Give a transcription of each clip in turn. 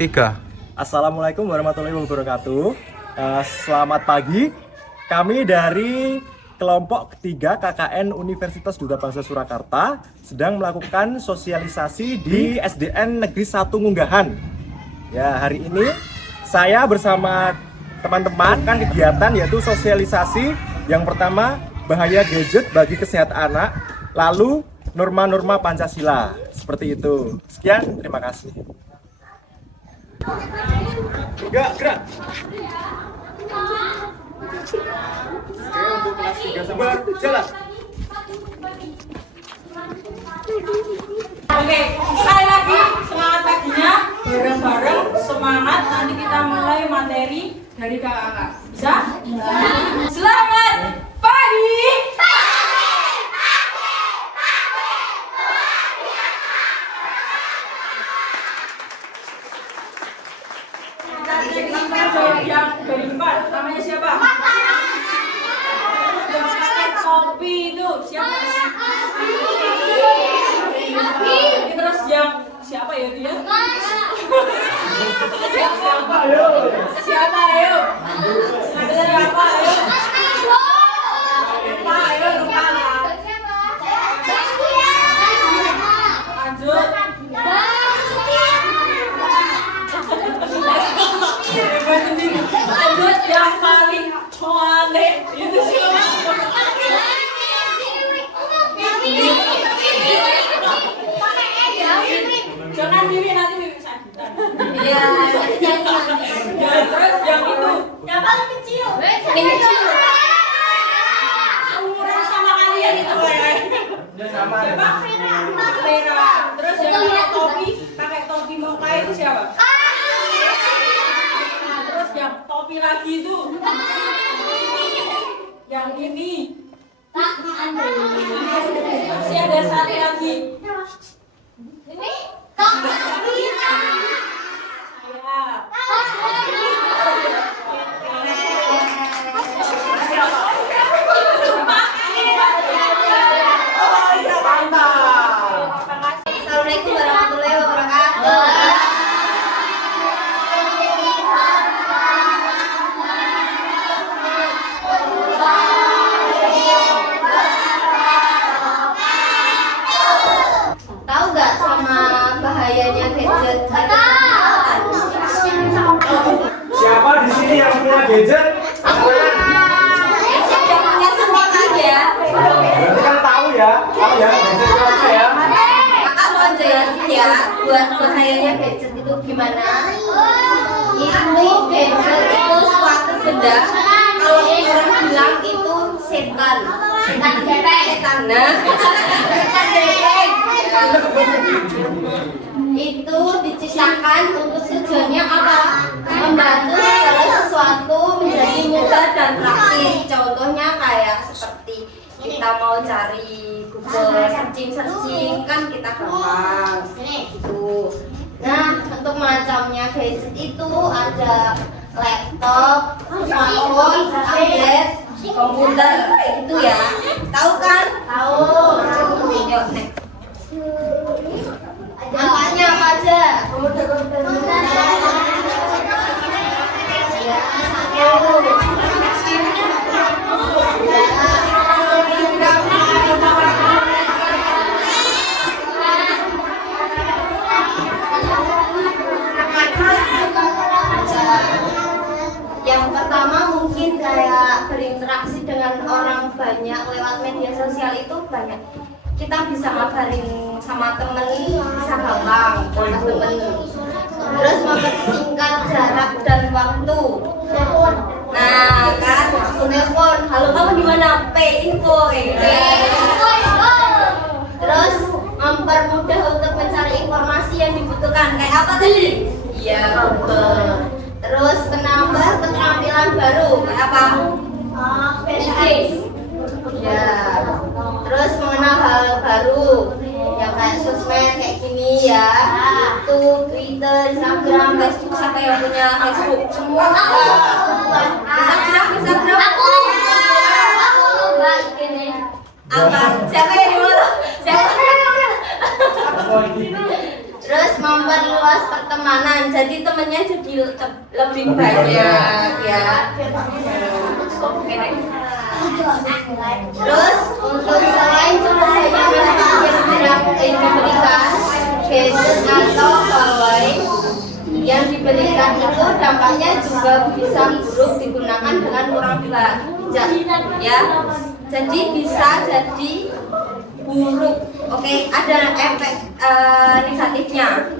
Tiga. Assalamualaikum warahmatullahi wabarakatuh. Selamat pagi. Kami dari kelompok ketiga KKN Universitas Duta Bangsa Surakarta sedang melakukan sosialisasi di SDN Negeri 1 Ngunggahan. Ya, hari ini saya bersama teman-teman kan kegiatan yaitu sosialisasi yang pertama bahaya gadget bagi kesehatan anak, lalu norma-norma Pancasila. Seperti itu. Sekian, terima kasih. Gerak. Oke, untuk kelas 3 sama jalan. Oke, sekali lagi semangat paginya, bareng-bareng semangat. Nanti kita mulai materi dari kakak-kakak. Bisa? Selamat pagi. Yang dari depan, namanya siapa? Yang pakai topi itu siapa? Terus yang siapa ya dia? Siapa ayo? Siapa ayo? Lupa lah. Lanjut. Lanjut yang paling cantik itu siapa? Jangan Bibi, nanti Bibi sakitan. Iya. Terus yang itu yang paling kecil. Umuran sama kalian itu ya. Sama. Vera. Terus yang pakai topi muka itu siapa? Terus yang topi lagi itu yang ini masih ada satu lagi Ini Kak Rina. Assalamualaikum warahmatullahi wabarakatuh. Tahu nggak sama bahayanya gadget? Siapa di sini yang punya gadget? Yang punya semua kan ya? Berarti kan tahu ya gadget itu apa ya? Kakak mau jelasin ya buat bahayanya gadget itu gimana? Itu gadget itu suatu benda kalau orang bilang itu setan. Setan. Nah, setan gepeng. Itu diciptakan untuk tujuannya apa? Membantu segala sesuatu menjadi mudah dan praktis. Contohnya kayak seperti kita mau cari Google searching kan kita gampang gitu. Nah, untuk macamnya gadget itu ada laptop, smartphone, tablet, komputer kayak gitu ya. Tahu kan? Tahu. Yuk, next. Manfaatnya apa aja? Yang pertama mungkin kayak berinteraksi dengan orang banyak lewat media sosial itu banyak. Kita bisa ngabarin sama temen, bisa gampang sama temen. Terus mempersingkat jarak dan waktu. Nah kan, aku telepon, halo kamu di mana? Info kayak gitu. Terus mempermudah untuk mencari informasi yang dibutuhkan. Kayak apa tadi? Iya, Google. Terus menambah keterampilan baru. Kayak apa? Ya. Terus mengenal hal baru yang kayak sosmed kayak gini ya, YouTube, Twitter, Instagram, Facebook. Siapa yang punya Facebook? Semua. Instagram. Aku. Mbak ini. Apa? Siapa yang di mana? Siapa? Terus memperluas pertemanan, jadi temennya jadi lebih banyak ya. Oke, next. Terus untuk selain cukup banyak yang diberikan gadget atau pawai yang diberikan itu dampaknya juga bisa buruk digunakan dengan kurang bijak ya. Jadi bisa jadi buruk. Oke, ada efek negatifnya.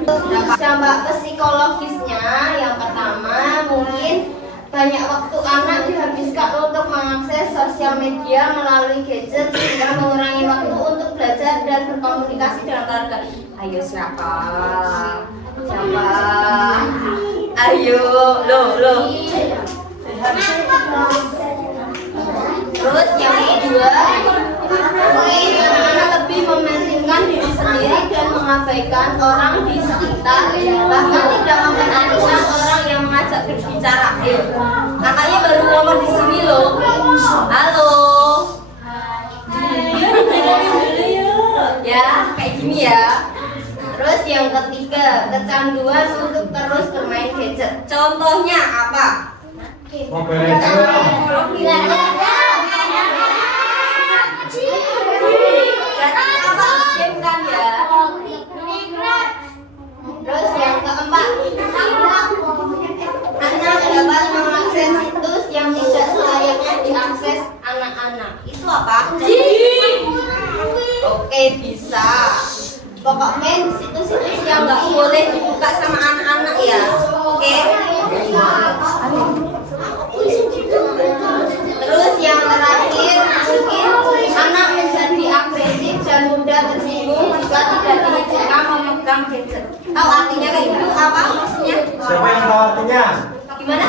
Dampak psikologisnya yang pertama mungkin banyak waktu anak dihabiskan untuk mengakses sosial media melalui gadget sehingga mengurangi waktu untuk belajar dan berkomunikasi dengan keluarga. Ayo siapa? Siapa? Ayo, lo. Terus yang kedua, mungkin anak-anak lebih mementingkan diri sendiri dan mengabaikan orang di sekitar, bahkan tidak memperhatikan orang yang mengajak berbicara. Kakaknya baru ngomong di sini loh. Halo. Ya, kayak gini ya. Terus yang ketiga, kecanduan untuk terus bermain gadget. Contohnya apa? Mobile Legends. Kan ya. Terus yang keempat, anak dapat mengakses situs yang tidak selayaknya diakses anak-anak. Itu apa? Oke, bisa. Pokoknya situs-situs yang nggak boleh dibuka sama anak-anak ya. Oke. Terus yang terakhir, mungkin anak menjadi agresif dan mudah tersinggung jika tidak diizinkan memegang gadget. Tahu artinya kayak gitu apa maksudnya? Siapa yang tahu artinya? Gimana?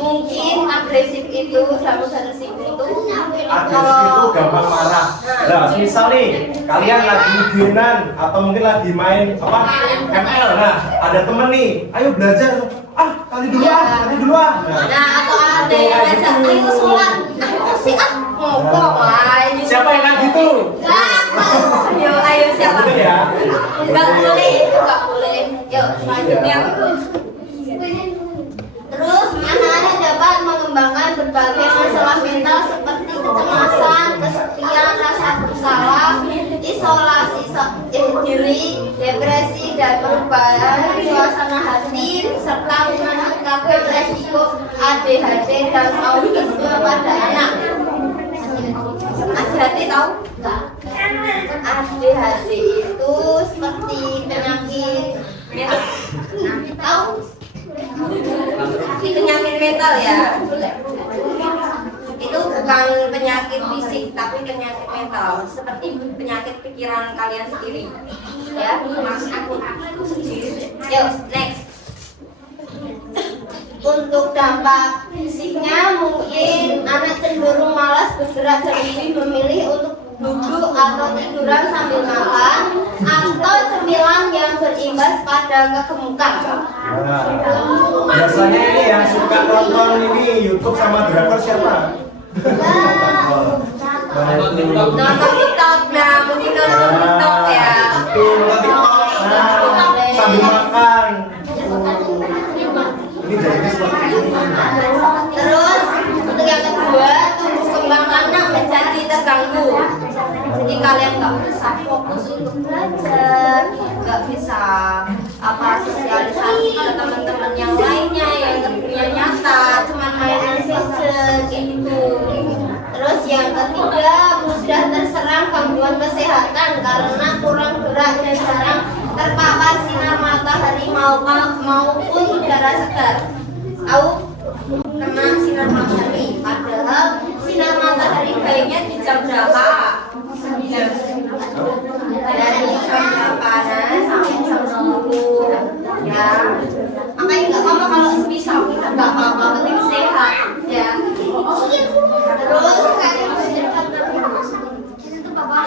Mungkin agresif itu sama tersinggung itu Agresif itu gampang marah. Nah, misal nih kalian lagi genan atau mungkin lagi main apa ML. Nah, ada temen nih, ayo belajar. Kali dulu ah. Nah, atau ada yang ngajak, ayo sholat. Sih ngomong lah. Siapa yang kayak gitu? Ayo siapa? Gitu ya. Nggak boleh, itu nggak boleh. Yuk, selanjutnya. Terus anak-anak dapat mengembangkan berbagai masalah mental seperti kecemasan, kesepian, rasa bersalah, isolasi diri, depresi, dan perubahan suasana hati, serta meningkatkan resiko ADHD dan autisme pada anak. ADHD tahu? ADHD itu seperti penyakit tahu? Ini penyakit mental ya. Itu bukan penyakit fisik tapi penyakit mental, seperti penyakit pikiran kalian sendiri. Ya, aku sendiri. Yuk, next. Untuk dampak fisiknya mungkin anak cenderung malas bergerak dan lebih memilih untuk duduk atau tiduran sambil makan atau cemilan yang berimbas pada kegemukan. Nah, biasanya ini yang suka nonton ini YouTube sama drakor siapa? Nonton TikTok, nah mungkin nonton TikTok ya. Nonton TikTok, sambil makan. Ini jadi seperti ini. Terus untuk yang kedua, tumbuh kembang anak menjadi terganggu. Jadi kalian nggak bisa fokus untuk belajar, nggak bisa sosialisasi ke teman-teman yang lainnya yang tentunya nyata, cuman main gadget kayak gitu. Terus yang ketiga, mudah terserang gangguan kesehatan karena kurang gerak dan jarang terpapar sinar matahari maupun udara segar. Tahu kena sinar matahari, padahal sinar matahari baiknya di jam berapa? Dari jam 8 sampai jam 10 ya. Makanya nggak apa-apa kalau semisal kita nggak apa-apa, penting sehat ya. Terus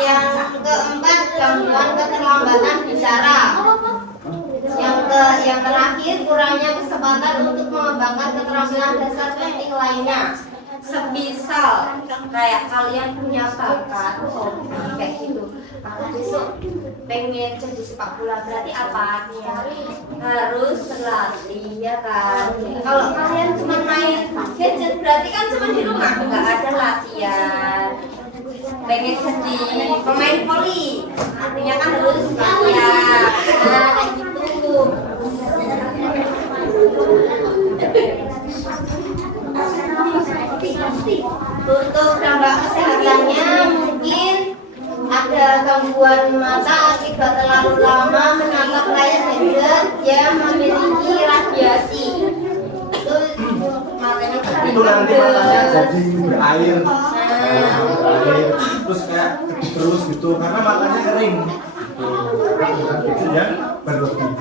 yang keempat, gangguan keterlambatan bicara. Yang terakhir, kurangnya kesempatan untuk mengembangkan keterampilan dasar teknik lainnya. Semisal kayak kalian punya bakat hobi kayak gitu, aku besok pengen jadi sepak bola, berarti apa? Harus berlatih ya kan. Kalau kalian cuma main gadget berarti kan cuma di rumah, nggak ada latihan. Pengen jadi pemain voli, artinya kan harus latihan. Nah, kayak gitu. Untuk dampak kesehatannya mungkin ada gangguan mata akibat terlalu lama menatap layar gadget yang memiliki radiasi. Itu makanya Itu nanti matanya jadi berair. Berair. Terus kayak terus gitu karena matanya kering. Itu yang berlebihan.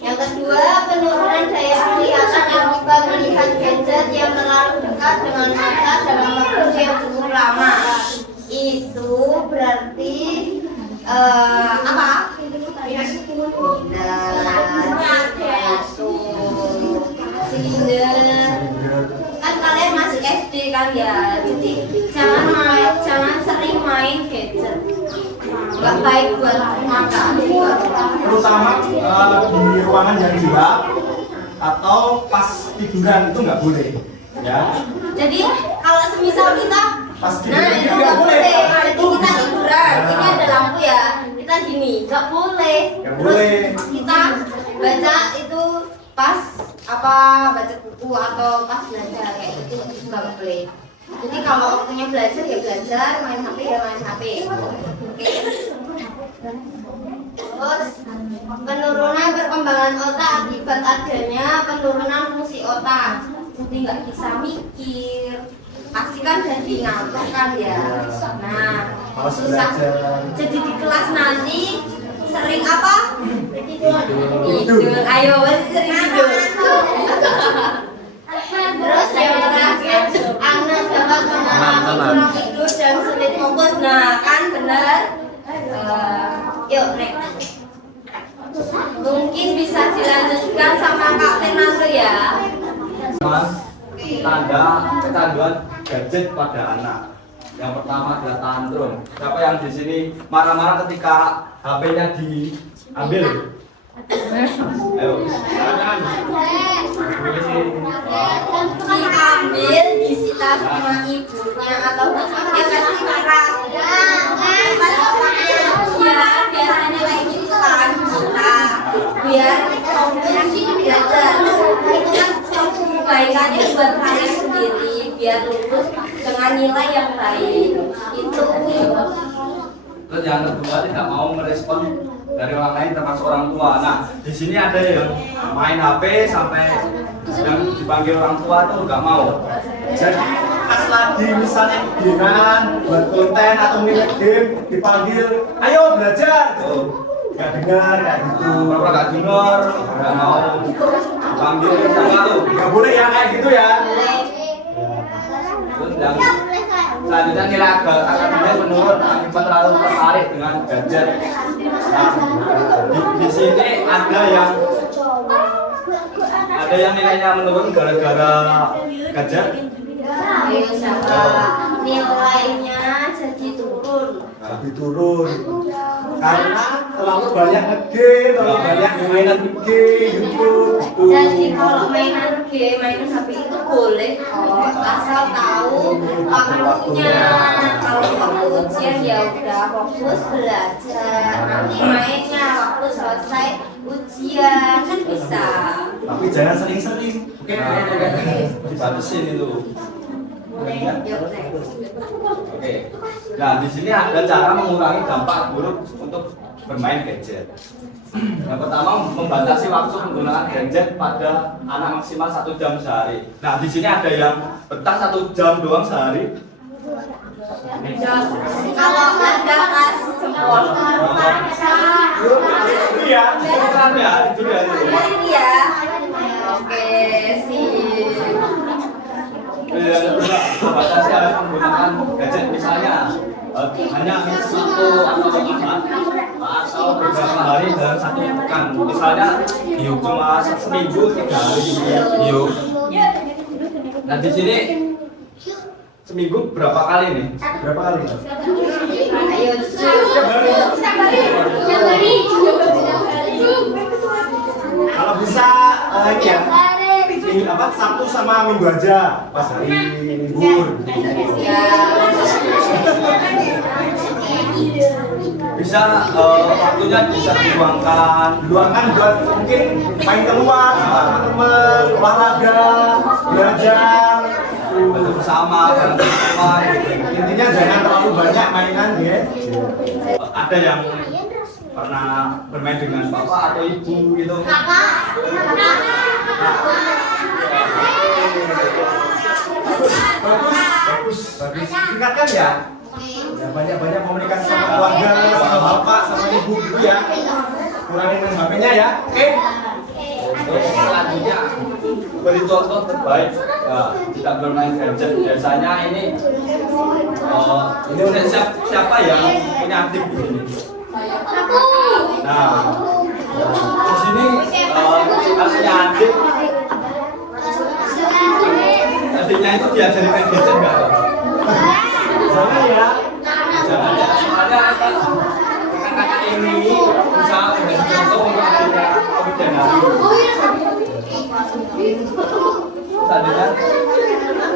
Yang kedua, penurunan daya penglihatan akibat melihat gadget yang terlalu dekat dengan mata dalam waktu yang cukup lama. Itu berarti apa? Sehingga kan kalian masih SD kan ya, jadi jangan sering main gadget. Nggak baik buat mata. Terutama di ruangan yang gelap atau pas tiduran itu nggak boleh ya. Jadi kalau semisal kita Pas nah tiduran itu nggak nggak boleh. boleh. Nah, Jadi itu kita bisa. tiduran, Nah. ini ada lampu ya, kita gini nggak boleh. Nggak Terus boleh. kita baca itu pas apa baca buku atau pas belajar kayak gitu itu nggak boleh. Jadi kalau waktunya belajar ya belajar, main HP ya main HP. Oke. Terus penurunan perkembangan otak akibat adanya penurunan fungsi otak, jadi nggak bisa mikir, pasti kan jadi ngantuk kan ya. Nah, Malas susah. belajar. Jadi di kelas nanti sering apa? Tidur. Ayo, sering tidur. Terus yang terakhir, anak dapat mengalami kurang tidur dan sulit fokus. Nah, kan benar. Yuk, next. Mungkin bisa dilanjutkan sama Kak Fernando ya. Tanda kecanduan gadget pada anak. Yang pertama adalah tantrum. Siapa yang di sini marah-marah ketika HP-nya diambil? Ayo, jangan. Diambil, disita sama ibunya atau bapaknya pasti marah. Ya, biasanya kayak gitu kan kita biar fokus belajar. Itu kan kebaikannya buat kalian sendiri biar lulus dengan nilai yang baik. Itu. Terus yang kedua tidak mau merespon dari orang lain termasuk orang tua. Nah, di sini ada yang main HP sampai yang dipanggil orang tua tuh nggak mau. Jadi pas lagi misalnya bikinan buat konten atau milik game dipanggil, ayo belajar tuh nggak dengar kayak gitu. Kalau nggak dengar, nggak mau dipanggil sama tuh. Nggak boleh ya kayak gitu ya. Terus yang selanjutnya nilai akademik menurun akibat terlalu tertarik dengan gadget. Nah, di sini ada yang nilainya menurun gara-gara gadget. Ayo siapa? Nilainya jadi turun. Lebih turun karena terlalu banyak nge-game, terlalu banyak mainan game, YouTube gitu. Jadi kalau mainan game, mainan HP itu boleh kok, asal tahu waktunya. Kalau waktu ujian ya udah fokus belajar. Nanti mainnya waktu selesai ujian kan bisa. Tapi jangan sering-sering. Oke, dibatasin itu. Yuk, next. Oke. Nah, di sini ada cara mengurangi dampak buruk untuk bermain gadget. Yang pertama, membatasi waktu penggunaan gadget pada anak maksimal 1 jam sehari. Nah, di sini ada yang betah 1 jam doang sehari. Kalau ada kas jempol, Iya. Bukan ya, itu ya. ini ya. Oke, sih. Yang kedua, membatasi harus menggunakan gadget misalnya hanya satu atau beberapa hari dalam 1 pekan. Misalnya yuk cuma seminggu 3 hari yuk. Nah di sini seminggu berapa kali nih? Berapa kali? Ayo, Kalau bisa ini ya, ini apa? Sabtu sama Minggu aja, pas hari libur. Bisa waktunya bisa diluangkan Luangkan buat mungkin main keluar sama teman-teman, olahraga, belajar. bersama teman-teman. Intinya jangan terlalu banyak mainan ya. Ada yang pernah bermain dengan bapak atau ibu gitu? Bagus. Tingkatkan ya. Ya banyak-banyak komunikasi sama keluarga, sama bapak, sama ibu gitu ya. Kurangin main HP-nya ya. Oke. Selanjutnya beri contoh terbaik tidak bermain gadget. Biasanya ini siapa yang punya adik di sini? Nah, di sini punya adik. Adiknya itu diajari main gadget nggak? Jangan ya. Jangan ya, soalnya kakak ini bisa menjadi contoh untuk adiknya kemudian hari. Selanjutnya, terima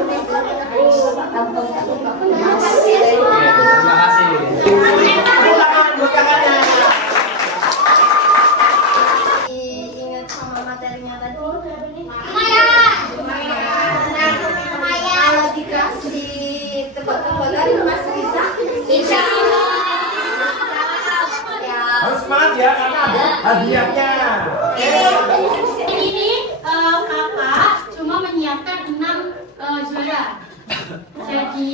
kasih. Ingat sama materinya tadi. Kalau dikasih tebak-tebakan masih bisa. Insya Allah. Harus semangat ya karena ada hadiahnya. Ini kakak cuma menyiapkan 6 juara. Jadi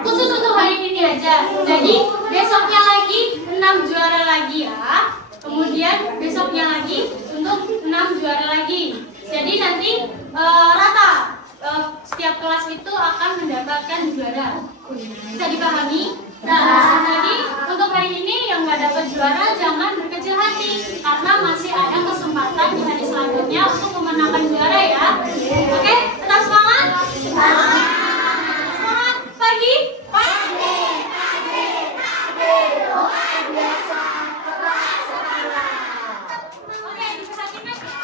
khusus untuk hari ini aja. Jadi besoknya lagi 6 juara lagi ya. Kemudian besoknya lagi untuk 6 juara lagi. Jadi nanti rata setiap kelas itu akan mendapatkan juara. Bisa dipahami? Nah, jadi untuk hari ini yang nggak dapat juara jangan berkecil hati karena masih ada kesempatan di hari selanjutnya untuk memenangkan juara ya. Oke, tetap semangat. Semangat pagi. Oke, diperhatikan ya.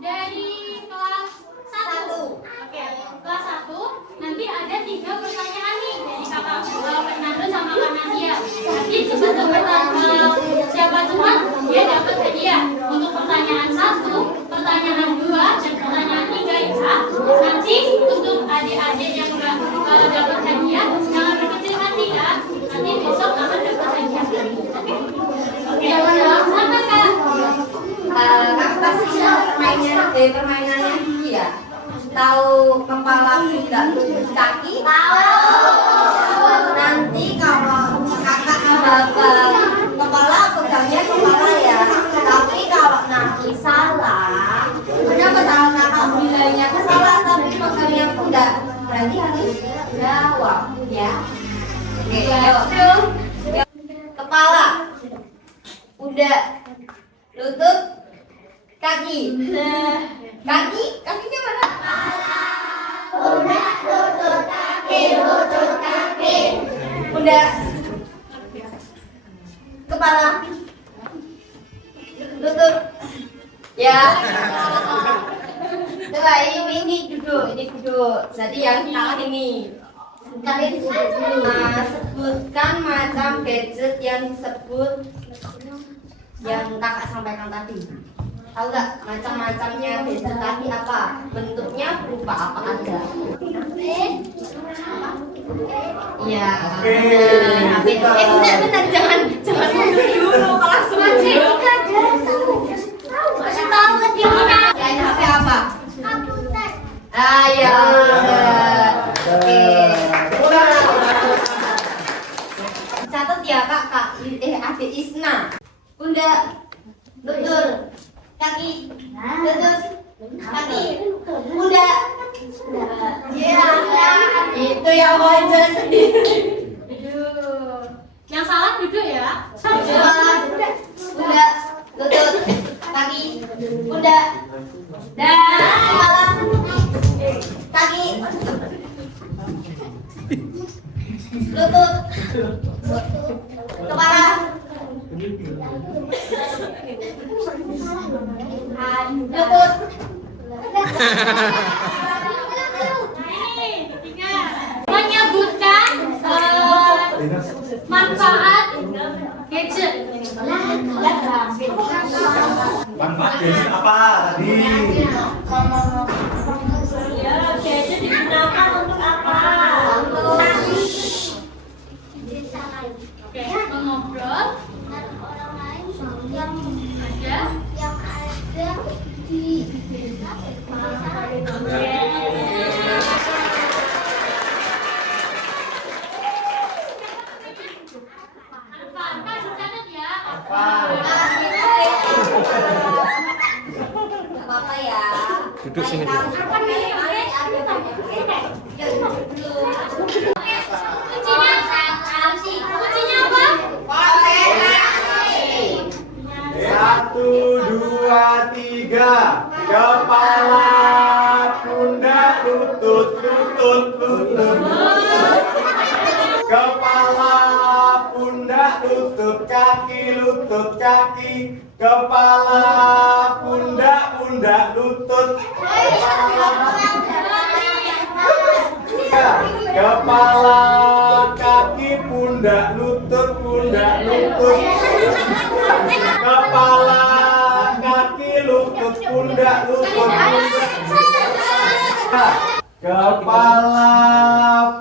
Dari kelas 1. Oke, kelas 1 nanti ada 3 pertanyaan nih dari kakak Fernando sama kak Nadia. Nanti siapa cepat dia dapat hadiah. Untuk pertanyaan 1, pertanyaan 2, dan pertanyaan 3 ya. Nanti untuk adik-adik yang nggak dapat hadiah jangan berkecil hati ya. Nanti besok akan dapat hadiah. Oke, sama kak. Kamu pasti permainannya dulu ya. Tahu kepala budak lutut kaki? Tahu. Nanti kalau kakak bapak kepala pegangnya kepala ya. Tapi kalau nanti salah, kalau kakak bilangnya salah tapi pegangnya budak, berarti harus jawab ya. Oke, ayo. Kepala, budak, lutut, kaki. Kakinya mana? Lutut, kaki. Udah. Kepala. Lutut. Ya. Coba ini duduk. Jadi yang salah ini. Kalian sebutkan macam gadget yang disebut yang kakak sampaikan tadi. Tahu nggak macam-macamnya gadget tadi apa? Bentuknya berupa apa aja? Iya. Bentar, jangan mundur dulu, langsung dulu. Kasih tahu ke dia. Selain HP apa? Ah ya. Oke. Catat ya kak. Adik Isna. Bunda. Betul. Kaki, lutut, kaki, bunda. Ya, itu yang mau jalan sendiri. Yang salah duduk ya. Bunda, lutut, kaki, bunda, dan kepala. lutut, kepala, lutut, Menyebutkan manfaat gadget. Manfaat gadget apa tadi? Ya, gadget digunakan untuk apa? Oke, mengobrol orang lain yang ada ada di manfaatkan dicatat ya. apa ya? Duduk sini. Kuncinya apa? Satu, dua, tiga. Kepala, pundak, lutut, lutut, lutut. Kepala, pundak, lutut, kaki, lutut, kaki. Kepala, pundak, pundak, lutut. Kepala, kaki, pundak, lutut, pundak, lutut. Kepala, kaki, lutut, pundak, lutut, pundak. Kepala,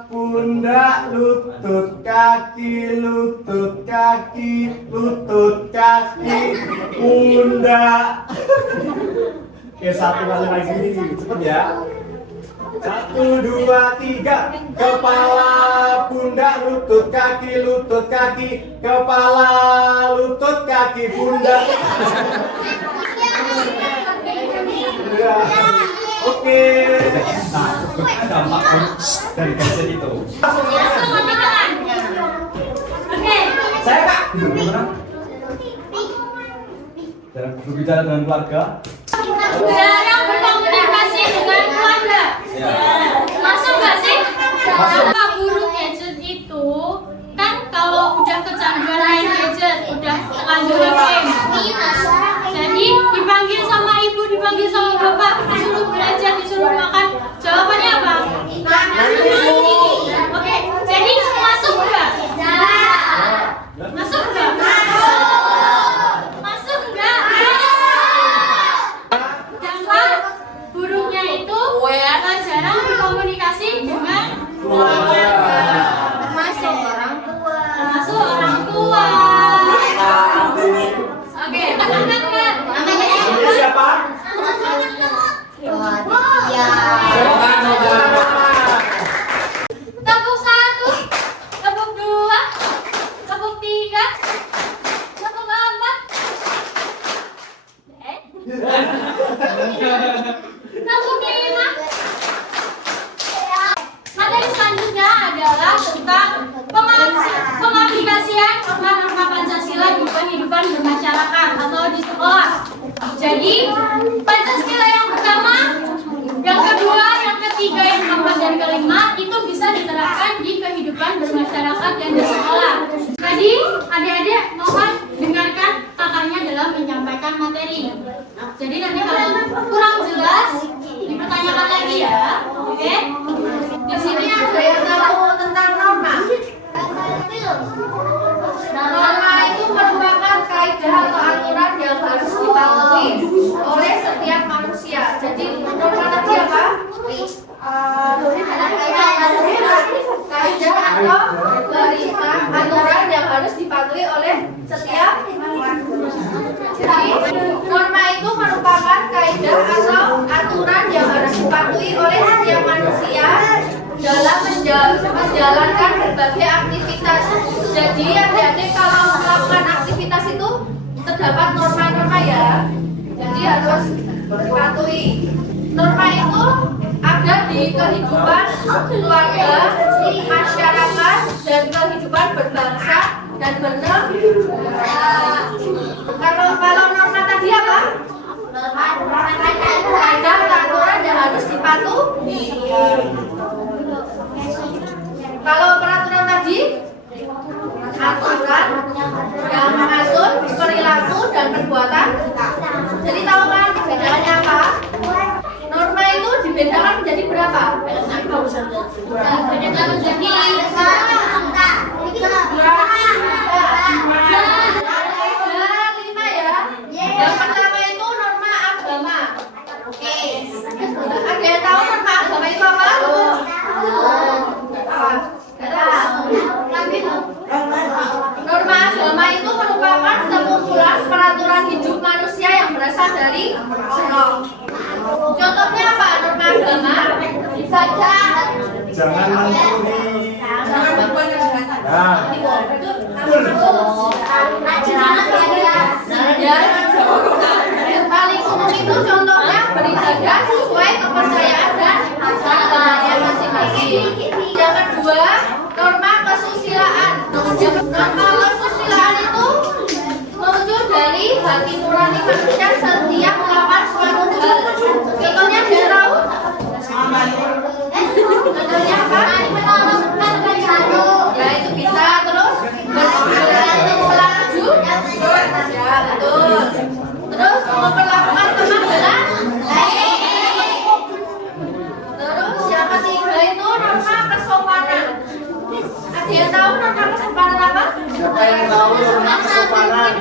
pundak, lutut, kaki, lutut, kaki, lutut, kaki, pundak. Oke, satu kali lagi, cepet ya. Satu, dua, tiga. Kepala, pundak, lutut, kaki, lutut, kaki. Kepala, lutut, kaki, pundak. Ya. Oke. Nah, sebutkan dampak buruk dari gadget itu. Oke. Saya Kak, gimana? Dalam berbicara dengan keluarga. Jarang berkomunikasi dengan keluarga. Ya. Masuk nggak sih? Masuk. Dampak buruk gadget itu kan kalau udah kecanduan main gadget, udah terlanjur game. Jadi dipanggil sama ibu, dipanggil sama bapak, disuruh belajar, disuruh makan. Jawabannya apa? Oke, jadi masuk nggak? Masuk nggak? Masuk nggak? Dampak buruknya itu jarang berkomunikasi dengan keluarga, termasuk orang tua. termasuk orang tua. Oke, angkat kan? Namanya Ini siapa? Ya. Tepuk satu, tepuk dua, tepuk tiga, tepuk empat, tepuk lima. Materi selanjutnya adalah tentang pengaplikasian norma-norma Pancasila di kehidupan bermasyarakat atau di sekolah. Jadi Pancasila yang pertama, yang kedua, yang ketiga, yang keempat dan kelima itu bisa diterapkan di kehidupan bermasyarakat dan di sekolah. Jadi adik-adik mohon dengarkan kakaknya dalam menyampaikan materi. Jadi nanti kalau kurang jelas dipertanyakan lagi ya, oke? Di sini ada yang tahu tentang norma. Norma itu merupakan kaidah atau aturan yang harus dipatuhi oleh setiap manusia. Jadi norma tadi apa? Kaidah atau perintah aturan yang harus dipatuhi oleh setiap manusia. Jadi norma itu merupakan kaidah atau aturan yang harus dipatuhi oleh setiap manusia dalam menjalankan berbagai aktivitas. Jadi adik-adik kalau melakukan aktivitas itu terdapat norma-norma ya. Jadi harus dipatuhi. Norma itu ada di kehidupan keluarga, masyarakat, dan kehidupan berbangsa dan bernegara. Kalau norma tadi apa? Kaidah aturan yang harus dipatuhi. Kalau peraturan tadi Lima ya. Yang pertama itu norma agama. Oke. Ada yang tahu norma agama itu apa? Lagi. Norma agama itu merupakan sekumpulan peraturan hidup manusia yang berasal dari Allah. Contohnya apa norma agama? Baca. Jangan mencuri. Jangan berbuat kejahatan. Nah, Yang paling umum itu contohnya beribadah sesuai kepercayaan dan agamanya masing-masing. Yang kedua, norma kesusilaan. Norma kesusilaan itu muncul dari hati nurani manusia setiap melakukan suatu hal. Contohnya dia tahu? Contohnya apa? Ya itu bisa terus berselaju. Ya betul. Terus memperlakukan teman dengan baik. Terus yang ketiga itu norma kesopanan. Ada yang tahu norma kesopanan apa? siapa yang tahu norma kesopanan?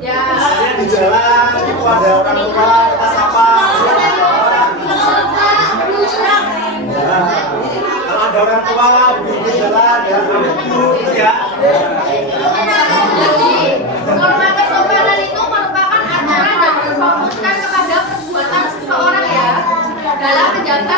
Ya. Saya di jalan, itu ada orang tua, kita sapa. Ya, kalau ada orang tua di jalan, ya amit dulu itu ya. Jadi, norma kesopanan itu merupakan aturan yang berfokuskan kepada perbuatan seseorang ya dalam menjaga